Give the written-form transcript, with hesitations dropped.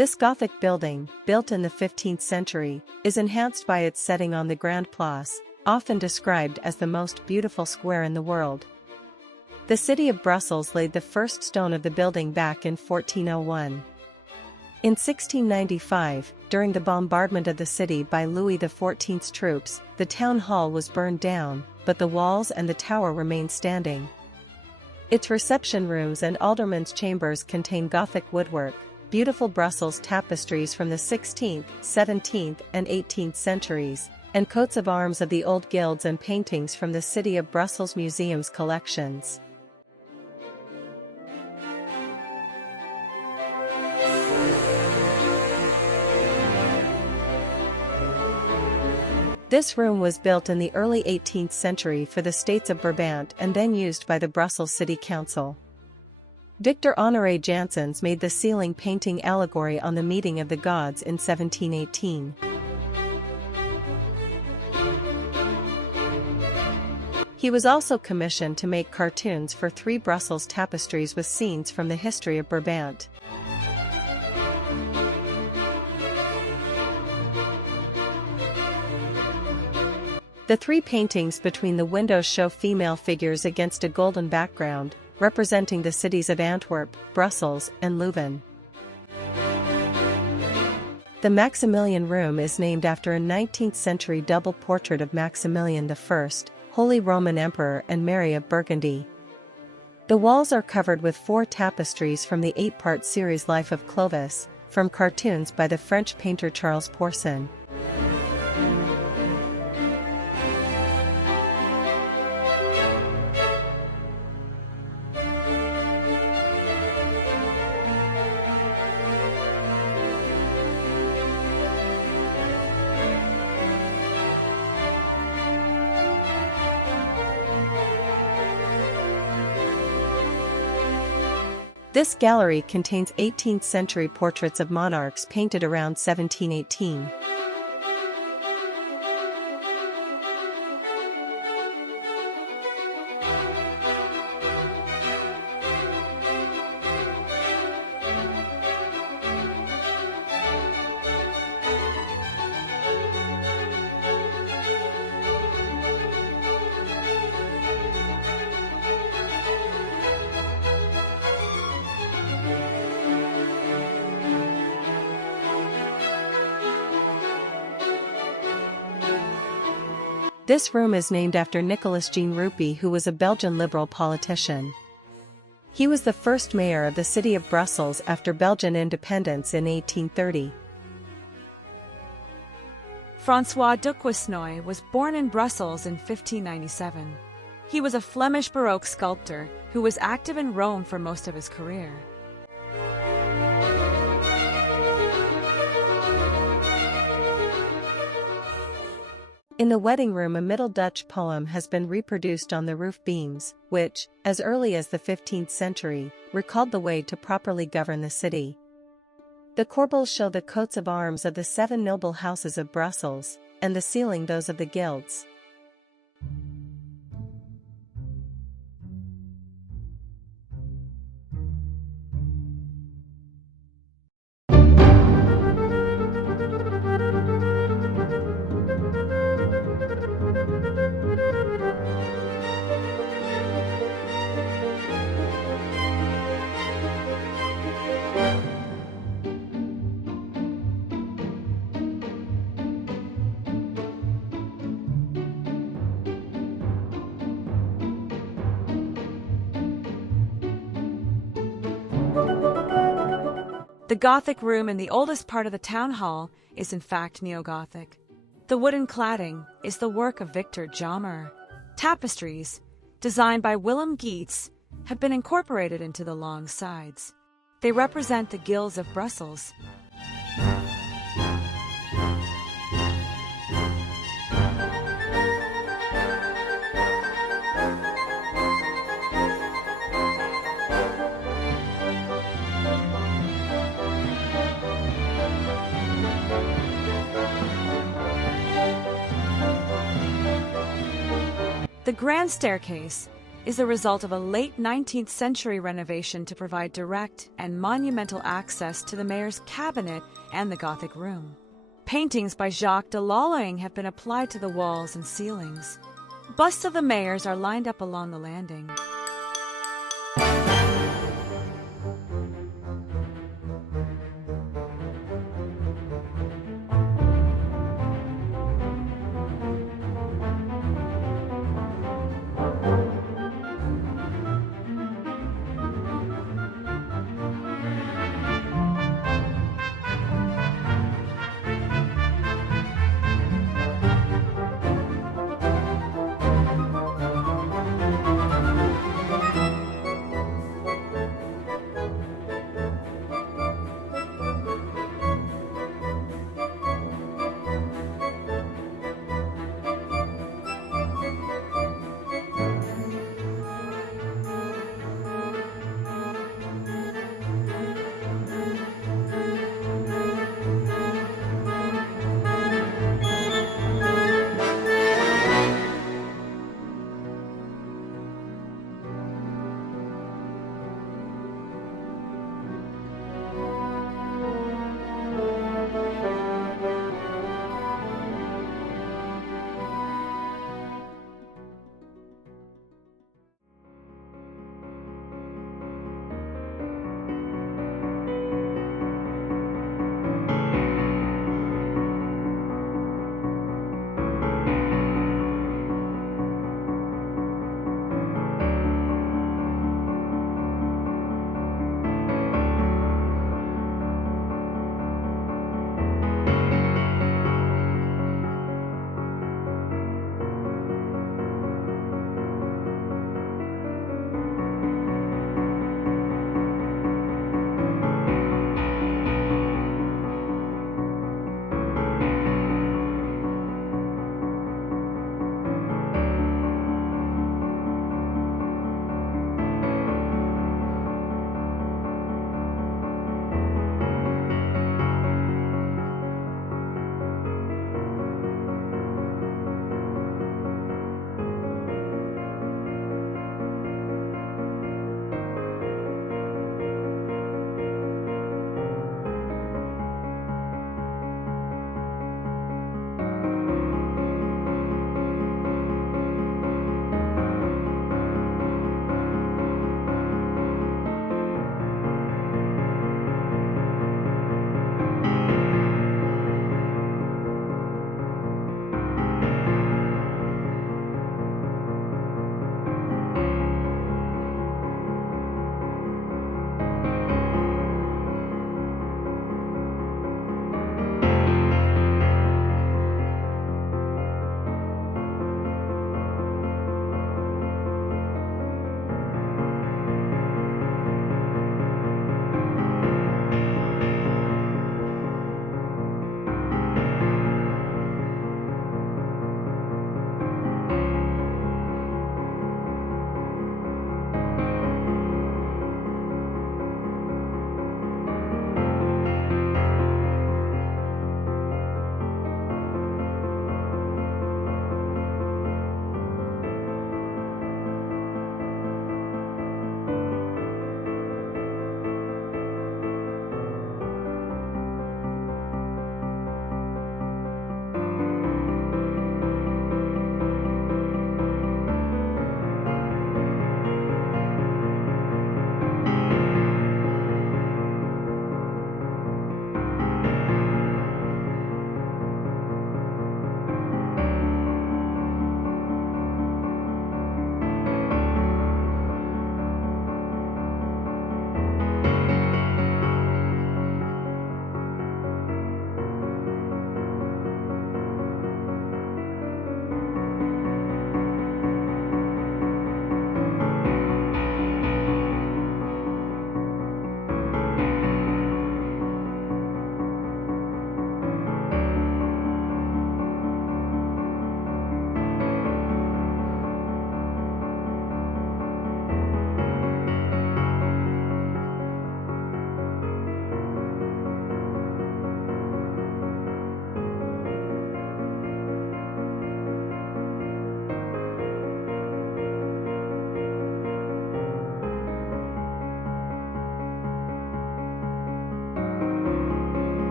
This Gothic building, built in the 15th century, is enhanced by its setting on the Grand Place, often described as the most beautiful square in the world. The city of Brussels laid the first stone of the building back in 1401. In 1695, during the bombardment of the city by Louis XIV's troops, the town hall was burned down, but the walls and the tower remained standing. Its reception rooms and aldermen's chambers contain Gothic woodwork, beautiful Brussels tapestries from the 16th, 17th, and 18th centuries, and coats of arms of the old guilds and paintings from the City of Brussels Museum's collections. This room was built in the early 18th century for the States of Brabant and then used by the Brussels City Council. Victor Honoré Janssens made the ceiling painting allegory on the meeting of the gods in 1718. He was also commissioned to make cartoons for 3 Brussels tapestries with scenes from the history of Brabant. The 3 paintings between the windows show female figures against a golden background, representing the cities of Antwerp, Brussels, and Leuven. The Maximillian Room is named after a 19th-century double portrait of Maximilian I, Holy Roman Emperor, and Mary of Burgundy. The walls are covered with 4 tapestries from the 8-part series Life of Clovis, from cartoons by the French painter Charles Poussin. This gallery contains 18th-century portraits of monarchs painted around 1718. This room is named after Nicolas-Jean Rouppe, who was a Belgian liberal politician. He was the first mayor of the city of Brussels after Belgian independence in 1830. François Duquesnoy was born in Brussels in 1597. He was a Flemish Baroque sculptor who was active in Rome for most of his career. In the wedding room, a Middle Dutch poem has been reproduced on the roof beams, which, as early as the 15th century, recalled the way to properly govern the city. The corbels show the coats of arms of the 7 noble houses of Brussels, and the ceiling those of the guilds. The Gothic Room in the oldest part of the town hall is in fact neo-Gothic. The wooden cladding is the work of Victor Jammer. Tapestries, designed by Willem Geets, have been incorporated into the long sides. They represent the guilds of Brussels. The grand staircase, is the result of a late 19th century renovation to provide direct and monumental access to the mayor's cabinet and the Gothic Room. Paintings by Jacques de Lolling have been applied to the walls and ceilings. Busts of the mayors are lined up along the landing.